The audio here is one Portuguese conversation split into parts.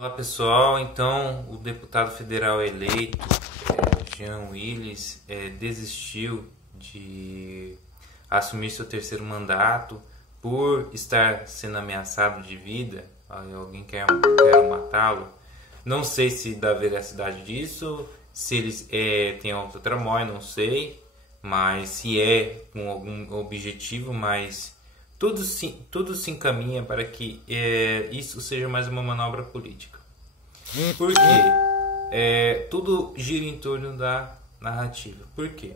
Olá pessoal, então o deputado federal eleito, Jean Willis, desistiu de assumir seu terceiro mandato por estar sendo ameaçado de vida. Alguém quer matá-lo. Não sei se da veracidade disso, se eles têm outra tramóia, não sei, mas se é com algum objetivo, mas tudo se encaminha para que isso seja mais uma manobra política. Por quê? Tudo gira em torno da narrativa. Por quê?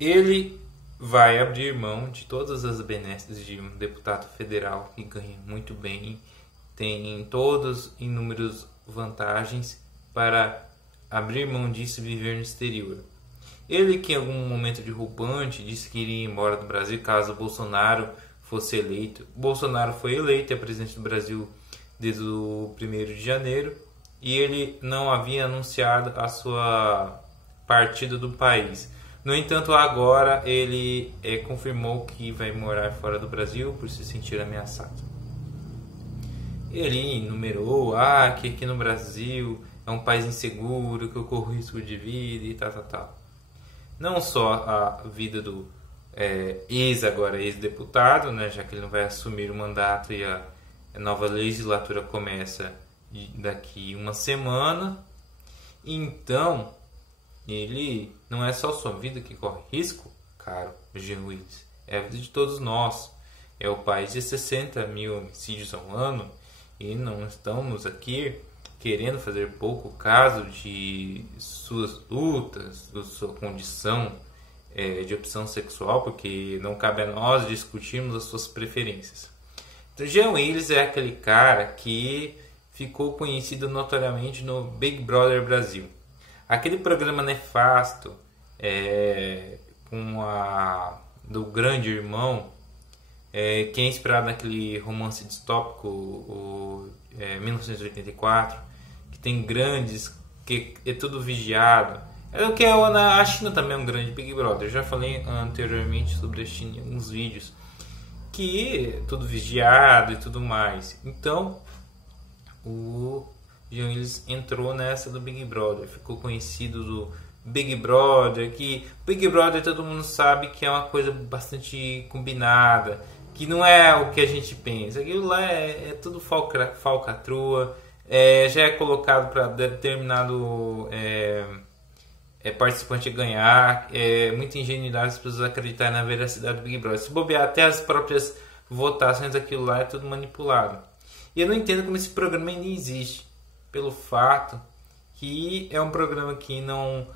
Ele vai abrir mão de todas as benesses de um deputado federal que ganha muito bem, tem todas inúmeras vantagens para abrir mão disso e viver no exterior. Ele que em algum momento de roupante disse que iria embora do Brasil caso Bolsonaro fosse eleito. Bolsonaro foi eleito, é presidente do Brasil desde o 1º de janeiro, e ele não havia anunciado a sua partida do país. No entanto, agora ele confirmou que vai morar fora do Brasil por se sentir ameaçado. Ele enumerou que aqui no Brasil é um país inseguro, que eu corro risco de vida e tal. Não só a vida do ex-deputado, né, já que ele não vai assumir o mandato e a nova legislatura começa daqui uma semana. Então, ele não é só sua vida que corre risco, caro Jean Willis, é a vida de todos nós. É o país de 60 mil homicídios ao ano e não estamos aqui querendo fazer pouco caso de suas lutas, da sua condição de opção sexual, porque não cabe a nós discutirmos as suas preferências. Então, Jean Willis é aquele cara que ficou conhecido notoriamente no Big Brother Brasil. Aquele programa nefasto do Grande Irmão, que é inspirado naquele romance distópico 1984, que tem grandes, que é tudo vigiado. A China também é um grande Big Brother. Eu já falei anteriormente sobre a China em alguns vídeos, que é tudo vigiado e tudo mais. Então, o Jean Willis entrou nessa do Big Brother, ficou conhecido do Big Brother, que Big Brother todo mundo sabe que é uma coisa bastante combinada, que não é o que a gente pensa. Aquilo lá é tudo falcatrua, já é colocado para determinado participante ganhar, muita ingenuidade as pessoas acreditarem na veracidade do Big Brother. Se bobear até as próprias votações, aquilo lá é tudo manipulado. E eu não entendo como esse programa ainda existe, pelo fato que é um programa que não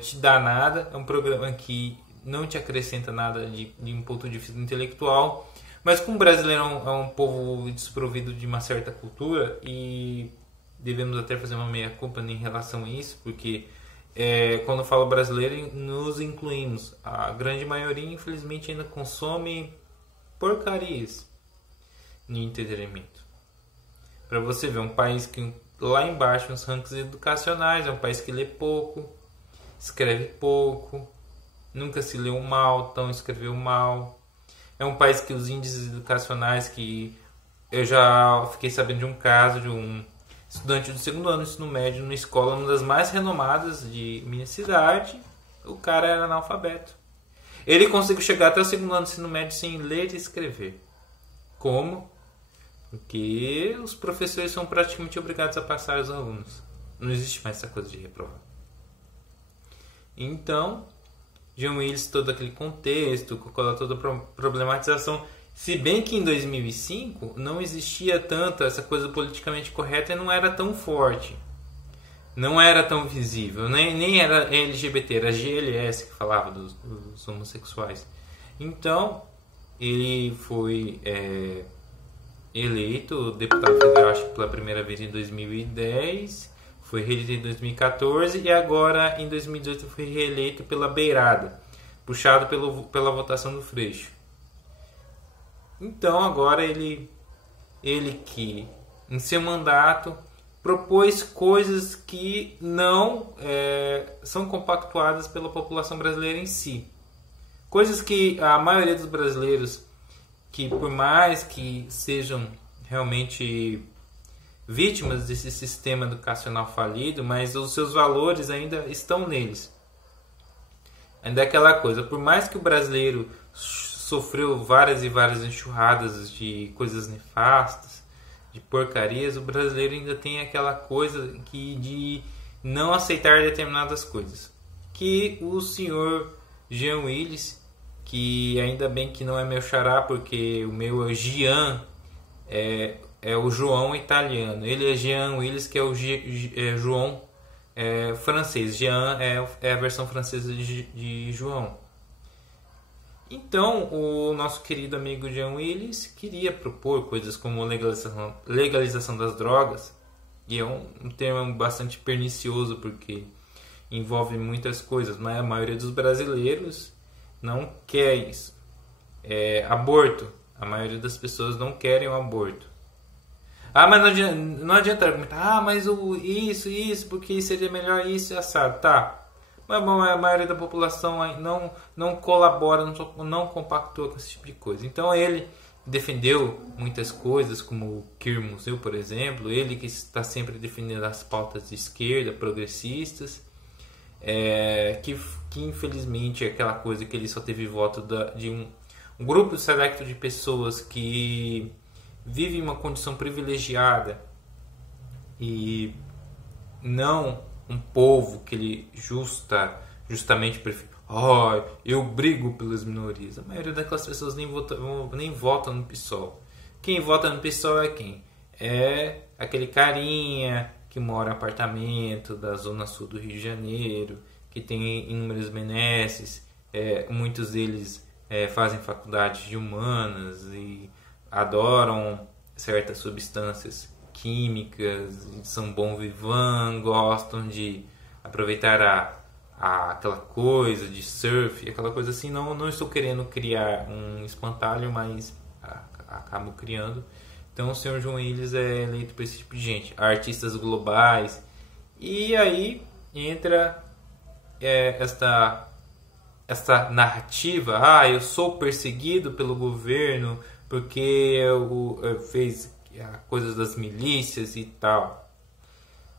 te dá nada, é um programa que não te acrescenta nada de um ponto de vista intelectual, mas como o brasileiro é um povo desprovido de uma certa cultura, e devemos até fazer uma meia-culpa em relação a isso, porque quando eu falo brasileiro, nos incluímos. A grande maioria, infelizmente, ainda consome porcarias no entretenimento. Para você ver, um país que lá embaixo nos rankings educacionais, é um país que lê pouco, escreve pouco, nunca se leu mal, então escreveu mal. É um país que os índices educacionais, que eu já fiquei sabendo de um caso de um estudante do 2º ano do ensino médio numa escola, uma das mais renomadas de minha cidade. O cara era analfabeto. Ele conseguiu chegar até o 2º ano do ensino médio sem ler e escrever. Como? Porque os professores são praticamente obrigados a passar os alunos. Não existe mais essa coisa de reprovar. Então, Jean Willis, todo aquele contexto, toda a problematização. Se bem que em 2005 não existia tanto essa coisa politicamente correta e não era tão forte. Não era tão visível. Nem era LGBT, era GLS que falava dos homossexuais. Então, ele foi eleito deputado federal, acho que pela primeira vez em 2010, foi reeleito em 2014 e agora em 2018 foi reeleito pela beirada, puxado pela votação do Freixo. Então agora ele que em seu mandato propôs coisas que não são compactuadas pela população brasileira em si. Coisas que a maioria dos brasileiros, que por mais que sejam realmente vítimas desse sistema educacional falido, mas os seus valores ainda estão neles. Ainda é aquela coisa, por mais que o brasileiro sofreu várias e várias enxurradas de coisas nefastas, de porcarias, o brasileiro ainda tem aquela coisa de não aceitar determinadas coisas. Que o senhor Jean Willis, que ainda bem que não é meu xará, porque o meu é Jean, é o João italiano. Ele é Jean Willis, que é o João francês. Jean é a versão francesa de João. Então, o nosso querido amigo Jean Willis queria propor coisas como legalização das drogas, e é um termo bastante pernicioso porque envolve muitas coisas, mas a maioria dos brasileiros não quer isso. Aborto, a maioria das pessoas não querem o aborto. Mas não adianta argumentar, mas isso, porque seria melhor isso e assado, tá? Mas a maioria da população não colabora, não compactua com esse tipo de coisa. Então ele defendeu muitas coisas, como o Queer Museu, por exemplo. Ele que está sempre defendendo as pautas de esquerda, progressistas. Que infelizmente é aquela coisa que ele só teve voto de um grupo selecto de pessoas que vivem uma condição privilegiada e não um povo que ele justamente prefere. Eu brigo pelas minorias. A maioria daquelas pessoas nem vota no PSOL. Quem vota no PSOL é quem? É aquele carinha que mora em apartamento da zona sul do Rio de Janeiro, que tem inúmeras benesses. Muitos deles fazem faculdades de humanas e adoram certas substâncias químicas, são bom vivant, gostam de aproveitar aquela coisa de surf, aquela coisa assim. Não estou querendo criar um espantalho, mas acabo criando. Então o Sr. João Willis é eleito por esse tipo de gente, artistas globais. E aí entra esta narrativa: eu sou perseguido pelo governo porque eu fez coisas das milícias e tal.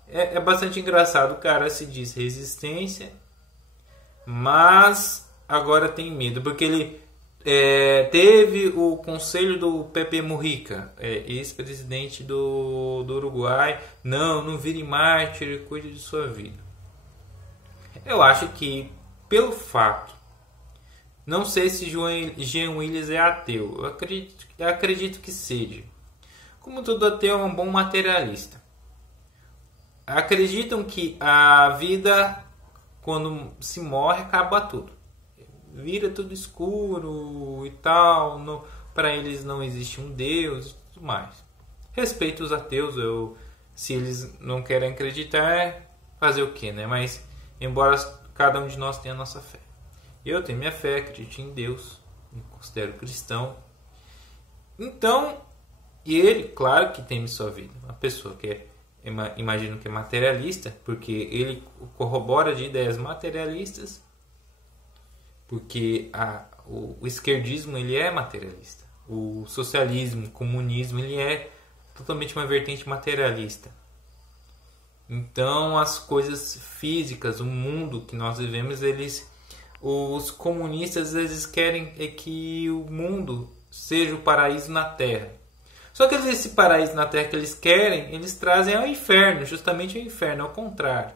É bastante engraçado. O cara se diz resistência, mas agora tem medo, porque ele teve o conselho do Pepe Mujica, ex-presidente do Uruguai: não vire mártir, cuide de sua vida. Eu acho que, pelo fato, não sei se Jean Willis é ateu, eu acredito que seja. Como todo ateu, é um bom materialista. Acreditam que a vida, quando se morre, acaba tudo. Vira tudo escuro e tal. Para eles não existe um Deus e tudo mais. Respeito os ateus. Se eles não querem acreditar, fazer o quê, né? Mas, embora cada um de nós tenha a nossa fé. Eu tenho minha fé, acredito em Deus. Me considero cristão. Então, e ele, claro que teme sua vida. Uma pessoa que imagino que é materialista, porque ele corrobora de ideias materialistas, porque o esquerdismo ele é materialista. O socialismo, o comunismo, ele é totalmente uma vertente materialista. Então as coisas físicas, o mundo que nós vivemos, os comunistas eles querem que o mundo seja o paraíso na Terra. Só que esse paraíso na Terra que eles querem, eles trazem ao inferno, justamente ao inferno, ao contrário.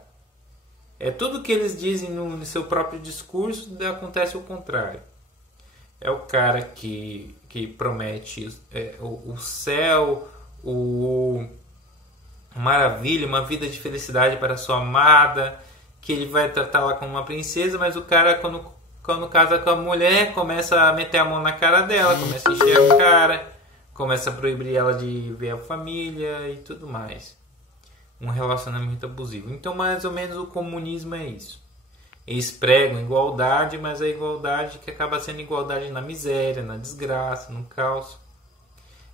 Tudo que eles dizem no seu próprio discurso, acontece o contrário. É o cara que promete o céu, maravilha, uma vida de felicidade para a sua amada, que ele vai tratá-la como uma princesa, mas o cara, quando casa com a mulher, começa a meter a mão na cara dela, começa a encher a cara, começa a proibir ela de ver a família e tudo mais. Um relacionamento abusivo. Então, mais ou menos, o comunismo é isso. Eles pregam igualdade, mas a igualdade que acaba sendo igualdade na miséria, na desgraça, no caos.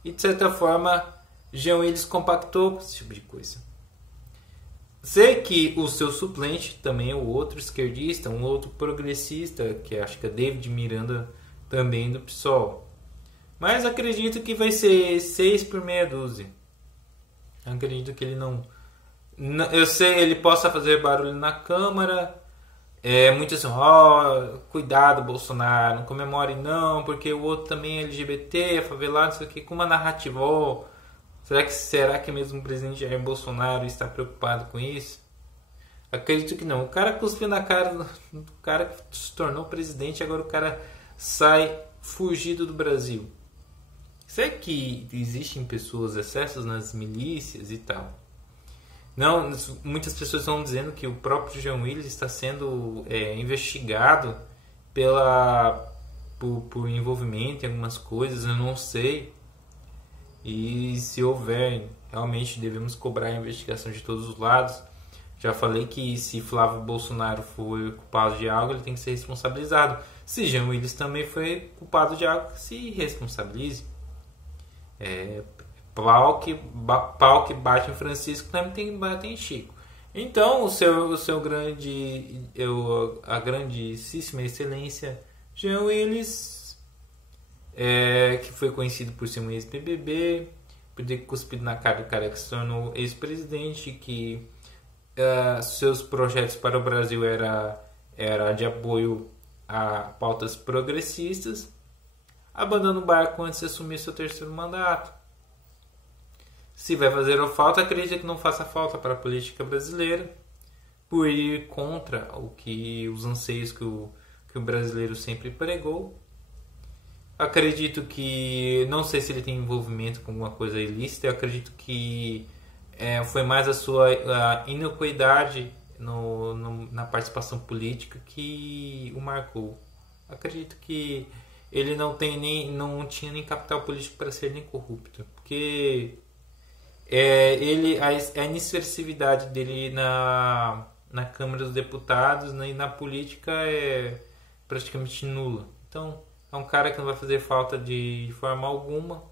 E, de certa forma, Jean Willis compactou com esse tipo de coisa. Sei que o seu suplente também é o outro esquerdista, um outro progressista, que acho que é David Miranda, também do PSOL. Mas acredito que vai ser 6 por meia dúzia. Eu acredito que ele não... Eu sei, ele possa fazer barulho na Câmara. Muito assim, cuidado Bolsonaro, não comemore não, porque o outro também é LGBT, é favelado, isso aqui, com uma narrativa, será que mesmo o presidente Jair Bolsonaro está preocupado com isso? Acredito que não. O cara cuspiu na cara do cara que se tornou presidente, agora o cara sai fugido do Brasil. Sei que existem pessoas, excessos nas milícias e tal. Não, muitas pessoas estão dizendo que o próprio Jean Willis está sendo investigado por envolvimento em algumas coisas, eu não sei. E se houver, realmente devemos cobrar a investigação de todos os lados. Já falei que se Flávio Bolsonaro foi culpado de algo, ele tem que ser responsabilizado. Se Jean Willis também foi culpado de algo, se responsabilize. Pau que bate em Francisco também tem que bater em Chico. Então, a grandíssima excelência Jean Willis, que foi conhecido por ser um ex-BBB, por ter cuspido na cara do cara que se tornou ex-presidente, que seus projetos para o Brasil era de apoio a pautas progressistas, abandona o barco antes de assumir seu terceiro mandato. Se vai fazer falta, acredito que não faça falta para a política brasileira, por ir contra os anseios que o brasileiro sempre pregou. Acredito que, não sei se ele tem envolvimento com alguma coisa ilícita, eu acredito que foi mais a sua inocuidade na participação política que o marcou. Acredito que ele não tinha nem capital político para ser nem corrupto, porque a inexpressividade dele na Câmara dos Deputados e na política é praticamente nula. Então, é um cara que não vai fazer falta de forma alguma,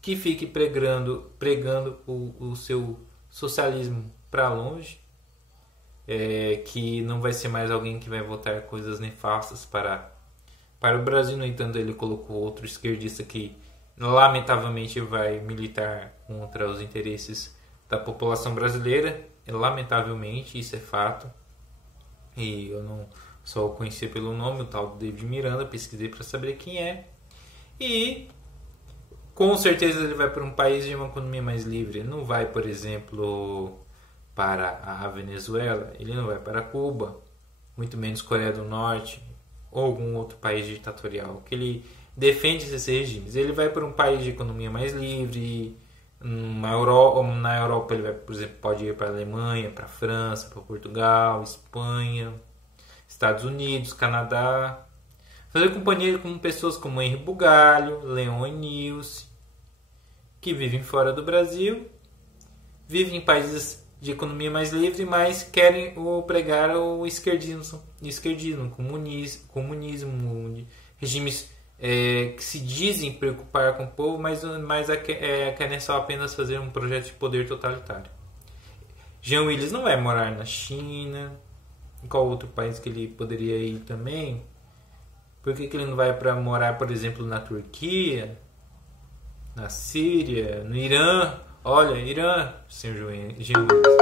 que fique pregando o seu socialismo para longe, que não vai ser mais alguém que vai votar coisas nefastas para o Brasil. No entanto, ele colocou outro esquerdista que lamentavelmente vai militar contra os interesses da população brasileira. Lamentavelmente, isso é fato. E eu não só o conheci pelo nome, o tal David Miranda, pesquisei para saber quem é. E com certeza ele vai para um país de uma economia mais livre. Ele não vai, por exemplo, para a Venezuela, ele não vai para Cuba, muito menos Coreia do Norte ou algum outro país ditatorial, que ele defende esses regimes. Ele vai para um país de economia mais livre. Na Europa ele vai, por exemplo, pode ir para a Alemanha, para a França, para Portugal, Espanha, Estados Unidos, Canadá. Fazer companhia com pessoas como Henri Bugalho, Leon Nilce, que vivem fora do Brasil, vivem em países de economia mais livre, mas querem pregar o esquerdismo, comunismo, regimes que se dizem preocupar com o povo, mas querem só apenas fazer um projeto de poder totalitário. Jean Willis não vai morar na China. Em qual outro país que ele poderia ir também? Por que ele não vai para morar, por exemplo, na Turquia, na Síria, no Irã? Olha, Irã, senhor Jean Willis,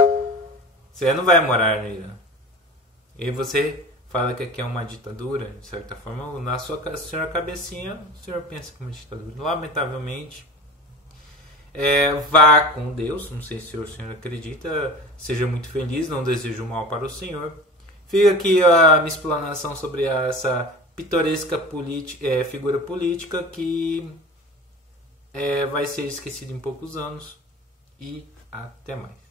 você não vai morar no Irã. E você fala que aqui é uma ditadura, de certa forma, na sua cabecinha, o senhor pensa que é uma ditadura. Lamentavelmente, vá com Deus, não sei se o senhor acredita, seja muito feliz, não desejo mal para o senhor. Fica aqui a minha explanação sobre essa pitoresca figura política que vai ser esquecida em poucos anos, e até mais.